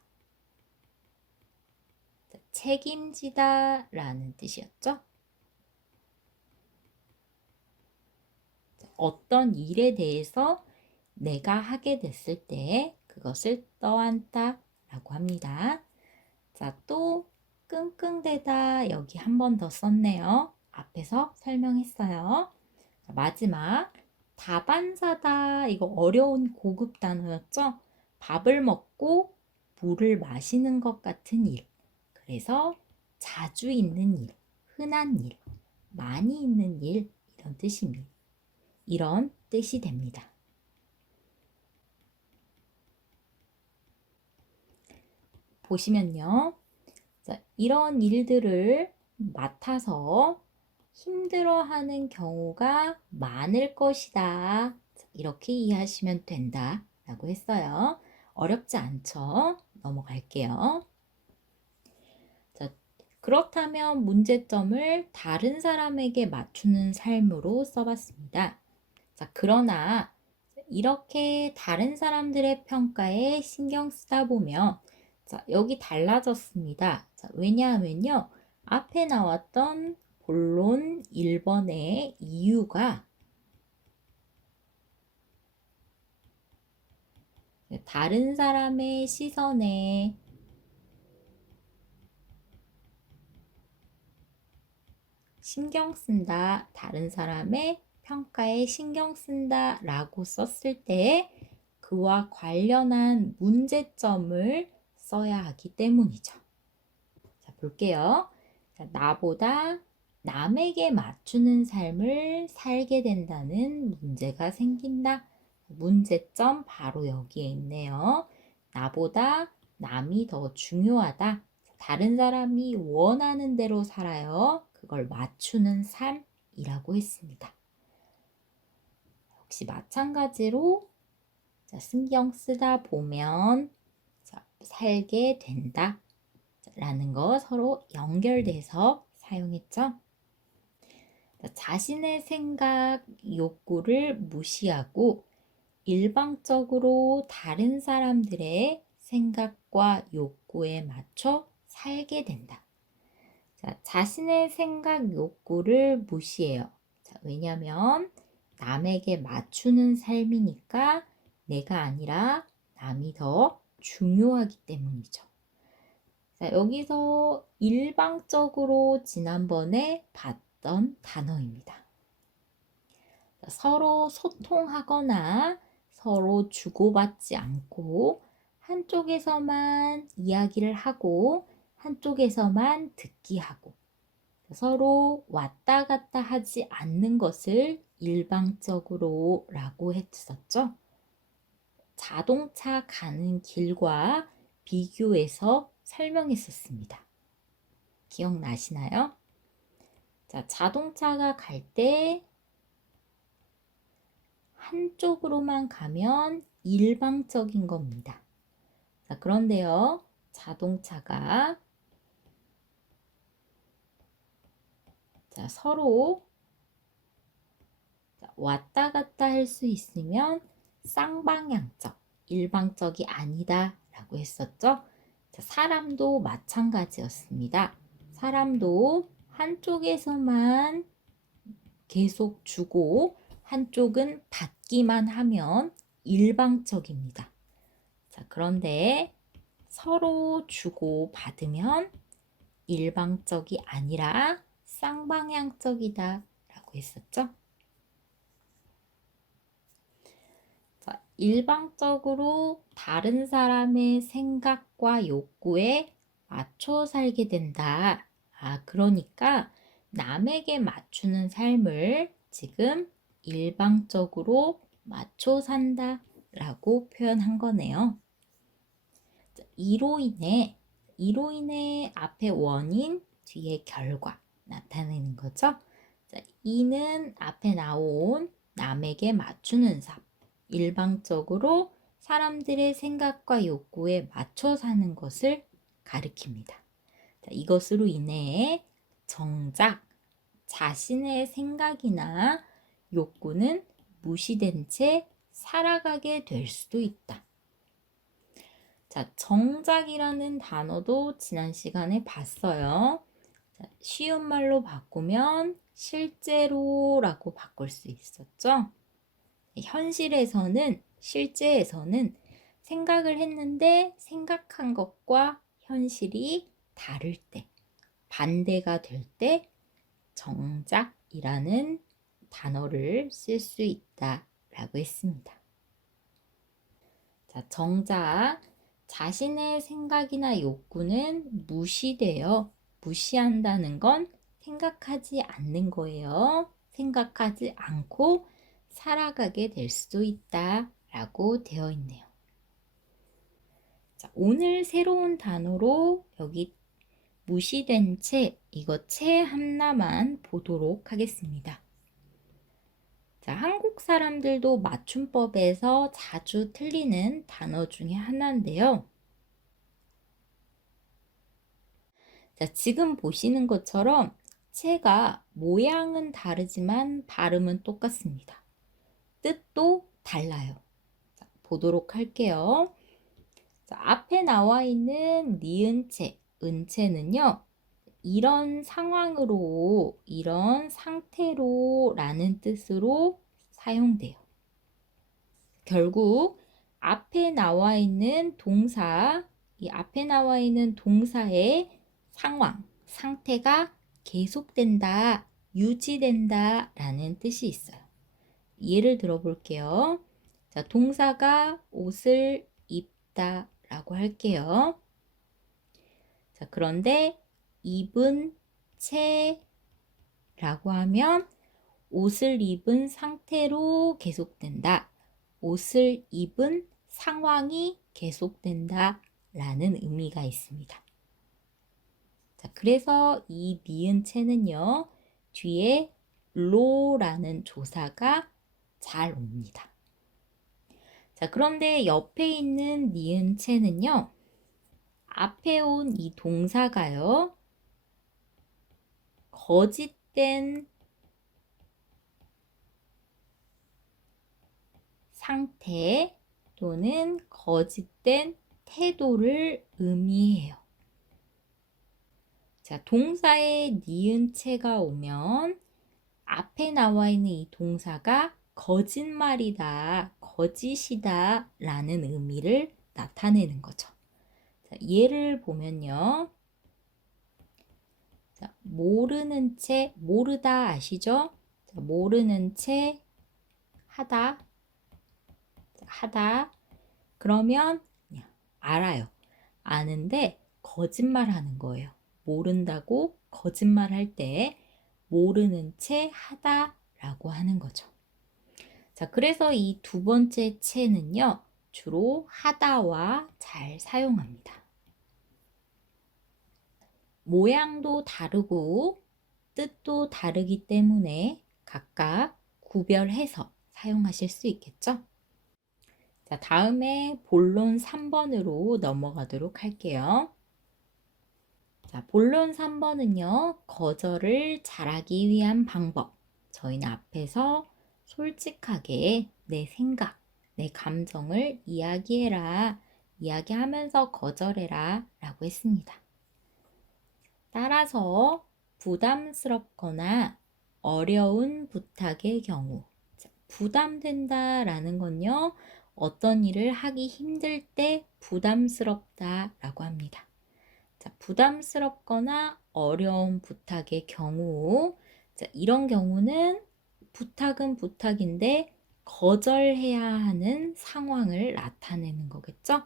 자, 책임지다 라는 뜻이었죠. 자, 어떤 일에 대해서 내가 하게 됐을 때 그것을 떠안다 라고 합니다. 자, 또 끙끙대다 여기 한 번 더 썼네요. 앞에서 설명했어요. 자, 마지막 다반사다 이거 어려운 고급 단어였죠? 밥을 먹고 물을 마시는 것 같은 일. 그래서 자주 있는 일, 흔한 일, 많이 있는 일 이런 뜻입니다. 이런 뜻이 됩니다. 보시면요. 자, 이런 일들을 맡아서 힘들어하는 경우가 많을 것이다. 이렇게 이해하시면 된다 라고 했어요. 어렵지 않죠? 넘어갈게요. 자, 그렇다면 문제점을 다른 사람에게 맞추는 삶으로 써봤습니다. 자, 그러나 이렇게 다른 사람들의 평가에 신경 쓰다 보면 자, 여기 달라졌습니다. 자, 왜냐하면요. 앞에 나왔던 본론 1번의 이유가 다른 사람의 시선에 신경 쓴다, 다른 사람의 평가에 신경 쓴다 라고 썼을 때 그와 관련한 문제점을 써야 하기 때문이죠. 자, 볼게요. 자, 나보다 남에게 맞추는 삶을 살게 된다는 문제가 생긴다. 문제점 바로 여기에 있네요. 나보다 남이 더 중요하다. 다른 사람이 원하는 대로 살아요. 그걸 맞추는 삶이라고 했습니다. 역시 마찬가지로 자, 신경 쓰다 보면 자, 살게 된다 라는 거 서로 연결돼서 사용했죠. 자, 자신의 생각, 욕구를 무시하고 일방적으로 다른 사람들의 생각과 욕구에 맞춰 살게 된다. 자, 자신의 생각, 욕구를 무시해요. 자, 왜냐면 남에게 맞추는 삶이니까 내가 아니라 남이 더 중요하기 때문이죠. 자, 여기서 일방적으로 지난번에 봤던 단어입니다. 자, 서로 소통하거나 서로 주고받지 않고 한쪽에서만 이야기를 하고 한쪽에서만 듣기 하고 서로 왔다 갔다 하지 않는 것을 일방적으로 라고 했었죠. 자동차 가는 길과 비교해서 설명했었습니다. 기억나시나요? 자, 자동차가 갈 때 한쪽으로만 가면 일방적인 겁니다. 자, 그런데요, 자동차가 서로 왔다 갔다 할 수 있으면 쌍방향적, 일방적이 아니다 라고 했었죠. 자, 사람도 마찬가지였습니다. 사람도 한쪽에서만 계속 주고 한쪽은 받기만 하면 일방적입니다. 자, 그런데 서로 주고 받으면 일방적이 아니라 쌍방향적이다 라고 했었죠. 자, 일방적으로 다른 사람의 생각과 욕구에 맞춰 살게 된다. 그러니까 남에게 맞추는 삶을 지금 일방적으로 맞춰 산다 라고 표현한 거네요. 이로 인해 앞에 원인, 뒤에 결과 나타내는 거죠. 자, 이는 앞에 나온 남에게 맞추는 삶, 일방적으로 사람들의 생각과 욕구에 맞춰 사는 것을 가리킵니다. 자, 이것으로 인해 정작 자신의 생각이나 욕구는 무시된 채 살아가게 될 수도 있다. 자, 정작이라는 단어도 지난 시간에 봤어요. 자, 쉬운 말로 바꾸면 실제로라고 바꿀 수 있었죠. 실제에서는 생각을 했는데 생각한 것과 현실이 다를 때, 반대가 될 때 정작이라는 단어를 쓸 수 있다라고 했습니다. 자, 정작 자신의 생각이나 욕구는 무시한다는 건 생각하지 않는 거예요. 생각하지 않고 살아가게 될 수도 있다라고 되어 있네요. 자, 오늘 새로운 단어로 여기 무시된 채, 이거 채 하나만 보도록 하겠습니다. 자, 한국 사람들도 맞춤법에서 자주 틀리는 단어 중에 하나인데요. 자, 지금 보시는 것처럼 채가 모양은 다르지만 발음은 똑같습니다. 뜻도 달라요. 자, 보도록 할게요. 자, 앞에 나와 있는 니은채, 은채는요. 이런 상황으로, 이런 상태로 라는 뜻으로 사용돼요. 결국 앞에 나와 있는 이 앞에 나와 있는 동사의 상황, 상태가 계속된다, 유지된다 라는 뜻이 있어요. 예를 들어 볼게요. 자, 동사가 옷을 입다 라고 할게요. 자, 그런데 입은 채 라고 하면 옷을 입은 상태로 계속된다. 옷을 입은 상황이 계속된다 라는 의미가 있습니다. 자, 그래서 이 니은체는요, 뒤에 로라는 조사가 잘 옵니다. 자, 그런데 옆에 있는 니은체는요, 앞에 온 이 동사가요, 거짓된 상태 또는 거짓된 태도를 의미해요. 자, 동사에 니은체가 오면 앞에 나와 있는 이 동사가 거짓말이다, 거짓이다 라는 의미를 나타내는 거죠. 자, 예를 보면요. 자, 모르는 채, 모르다 아시죠? 자, 모르는 채 하다, 그러면 그냥 알아요. 아는데 거짓말 하는 거예요. 모른다고 거짓말할 때 모르는 채 하다라고 하는 거죠. 자, 그래서 이 두 번째 채는요, 주로 하다와 잘 사용합니다. 모양도 다르고 뜻도 다르기 때문에 각각 구별해서 사용하실 수 있겠죠? 자, 다음에 본론 3번으로 넘어가도록 할게요. 자, 본론 3번은요, 거절을 잘하기 위한 방법. 저희는 앞에서 솔직하게 내 생각, 내 감정을 이야기해라, 이야기하면서 거절해라 라고 했습니다. 따라서 부담스럽거나 어려운 부탁의 경우, 부담된다 라는 건요, 어떤 일을 하기 힘들 때 부담스럽다 라고 합니다. 자, 부담스럽거나 어려운 부탁의 경우, 자, 이런 경우는 부탁은 부탁인데 거절해야 하는 상황을 나타내는 거겠죠? 자,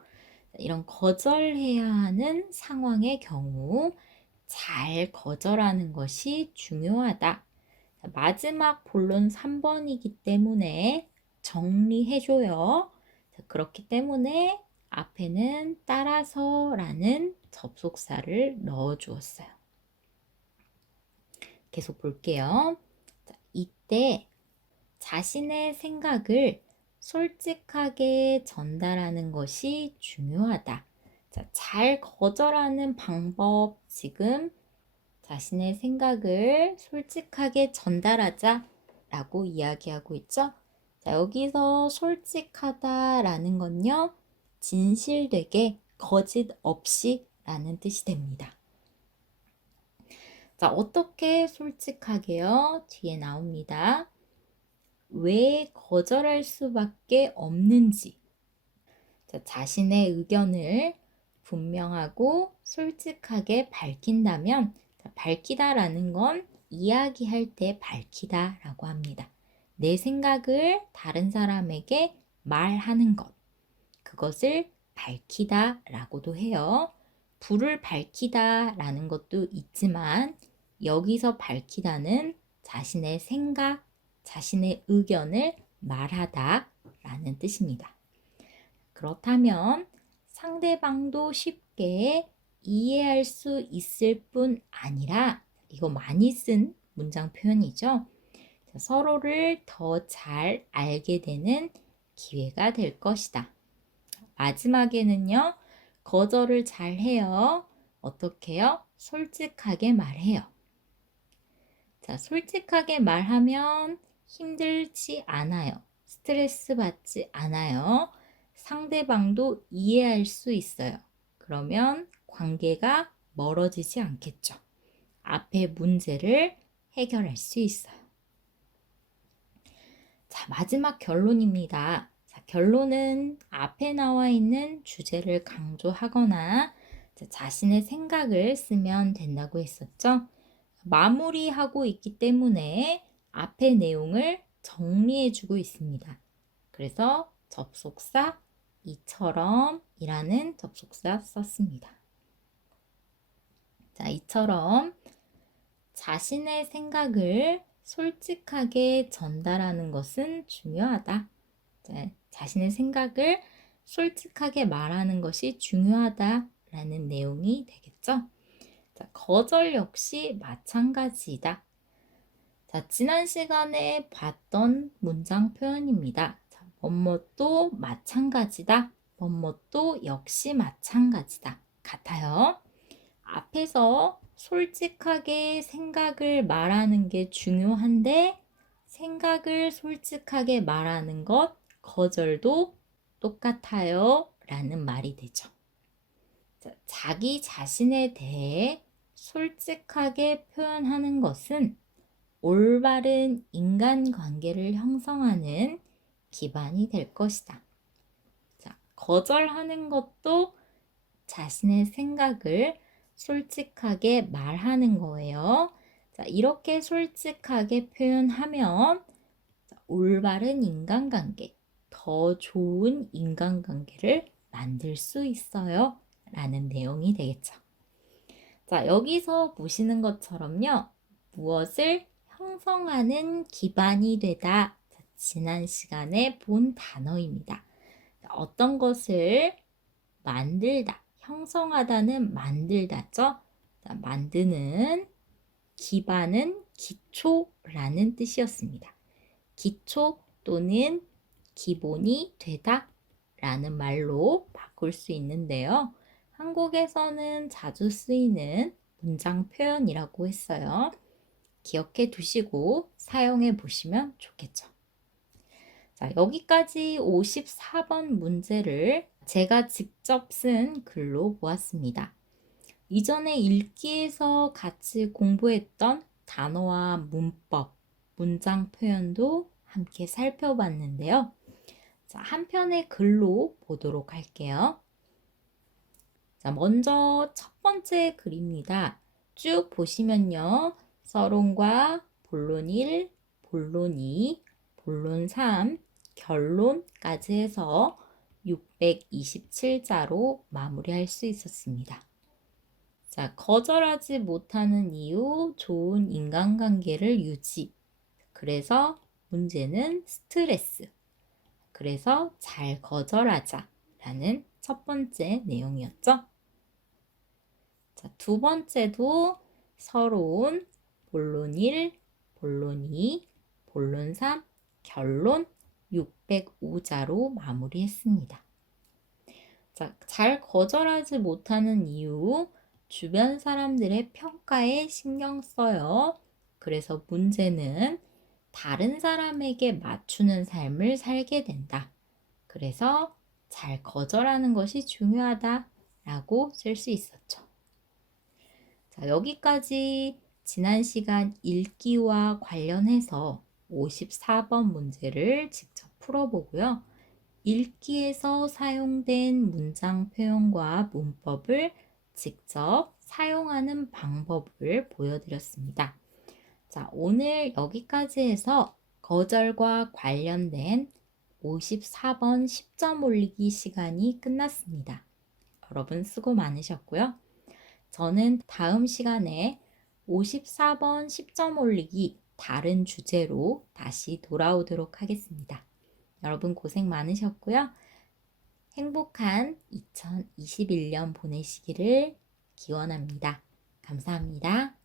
이런 거절해야 하는 상황의 경우 잘 거절하는 것이 중요하다. 자, 마지막 본론 3번이기 때문에 정리해줘요. 자, 그렇기 때문에 앞에는 따라서 라는 접속사를 넣어 주었어요. 계속 볼게요. 자, 이때 자신의 생각을 솔직하게 전달하는 것이 중요하다. 자, 잘 거절하는 방법, 지금 자신의 생각을 솔직하게 전달하자 라고 이야기하고 있죠. 자, 여기서 솔직하다라는 건요, 진실되게 거짓 없이 라는 뜻이 됩니다. 자, 어떻게 솔직하게요? 뒤에 나옵니다. 왜 거절할 수밖에 없는지. 자, 자신의 의견을 분명하고 솔직하게 밝힌다면, 자, 밝히다라는 건 이야기할 때 밝히다라고 합니다. 내 생각을 다른 사람에게 말하는 것. 그것을 밝히다라고도 해요. 불을 밝히다라는 것도 있지만 여기서 밝히다는 자신의 생각, 자신의 의견을 말하다라는 뜻입니다. 그렇다면 상대방도 쉽게 이해할 수 있을 뿐 아니라, 이거 많이 쓴 문장 표현이죠. 서로를 더 잘 알게 되는 기회가 될 것이다. 마지막에는요, 거절을 잘 해요. 어떻게 해요? 솔직하게 말해요. 자, 솔직하게 말하면 힘들지 않아요. 스트레스 받지 않아요. 상대방도 이해할 수 있어요. 그러면 관계가 멀어지지 않겠죠. 앞의 문제를 해결할 수 있어요. 자, 마지막 결론입니다. 자, 결론은 앞에 나와 있는 주제를 강조하거나 자신의 생각을 쓰면 된다고 했었죠. 마무리하고 있기 때문에 앞의 내용을 정리해주고 있습니다. 그래서 접속사 이처럼 이라는 접속사 썼습니다. 자, 이처럼 자신의 생각을 솔직하게 전달하는 것은 중요하다. 자신의 생각을 솔직하게 말하는 것이 중요하다라는 내용이 되겠죠. 자, 거절 역시 마찬가지다. 자, 지난 시간에 봤던 문장 표현입니다. 자, 뭐뭐도 마찬가지다. 뭐뭐도 역시 마찬가지다. 같아요. 앞에서 솔직하게 생각을 말하는 게 중요한데, 생각을 솔직하게 말하는 것, 거절도 똑같아요 라는 말이 되죠. 자, 자기 자신에 대해 솔직하게 표현하는 것은 올바른 인간관계를 형성하는 기반이 될 것이다. 자, 거절하는 것도 자신의 생각을 솔직하게 말하는 거예요. 자, 이렇게 솔직하게 표현하면 올바른 인간관계, 더 좋은 인간관계를 만들 수 있어요. 라는 내용이 되겠죠. 자, 여기서 보시는 것처럼요. 무엇을 형성하는 기반이 되다. 자, 지난 시간에 본 단어입니다. 자, 어떤 것을 만들다. 형성하다는 만들다죠. 자, 만드는 기반은 기초라는 뜻이었습니다. 기초 또는 기본이 되다 라는 말로 바꿀 수 있는데요. 한국에서는 자주 쓰이는 문장 표현이라고 했어요. 기억해 두시고 사용해 보시면 좋겠죠. 자, 여기까지 54번 문제를 제가 직접 쓴 글로 보았습니다. 이전에 읽기에서 같이 공부했던 단어와 문법, 문장 표현도 함께 살펴봤는데요. 자, 한 편의 글로 보도록 할게요. 자, 먼저 첫 번째 글입니다. 쭉 보시면요. 서론과 본론 1, 본론 2, 본론 3, 결론까지 해서 627자로 마무리할 수 있었습니다. 자, 거절하지 못하는 이유, 좋은 인간관계를 유지. 그래서 문제는 스트레스. 그래서 잘 거절하자 라는 첫 번째 내용이었죠. 자, 두 번째도 서론, 본론 1, 본론 2, 본론 3, 결론 605자로 마무리했습니다. 자, 잘 거절하지 못하는 이유, 주변 사람들의 평가에 신경 써요. 그래서 문제는 다른 사람에게 맞추는 삶을 살게 된다. 그래서 잘 거절하는 것이 중요하다 라고 쓸 수 있었죠. 자, 여기까지 지난 시간 읽기와 관련해서 54번 문제를 직접 풀어보고요. 읽기에서 사용된 문장 표현과 문법을 직접 사용하는 방법을 보여드렸습니다. 자, 오늘 여기까지 해서 거절과 관련된 54번 10점 올리기 시간이 끝났습니다. 여러분 수고 많으셨고요. 저는 다음 시간에 54번 10점 올리기 다른 주제로 다시 돌아오도록 하겠습니다. 여러분 고생 많으셨고요. 행복한 2021년 보내시기를 기원합니다. 감사합니다.